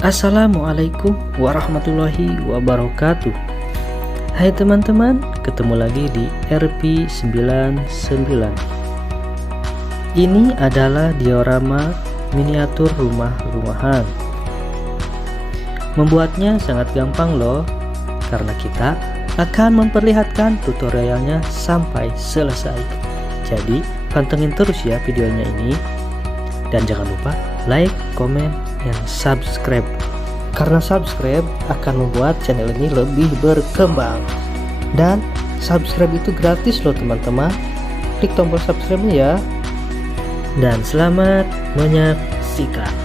Assalamualaikum warahmatullahi wabarakatuh. Hai teman-teman, ketemu lagi di RP99. Ini adalah diorama miniatur rumah-rumahan. Membuatnya sangat gampang loh, karena kita akan memperlihatkan tutorialnya sampai selesai. Jadi pantengin terus ya videonya ini. Dan jangan lupa like, komen, dan subscribe. Karena subscribe akan membuat channel ini lebih berkembang. Dan subscribe itu gratis loh teman-teman. Klik tombol subscribe ya. Dan selamat menyaksikan.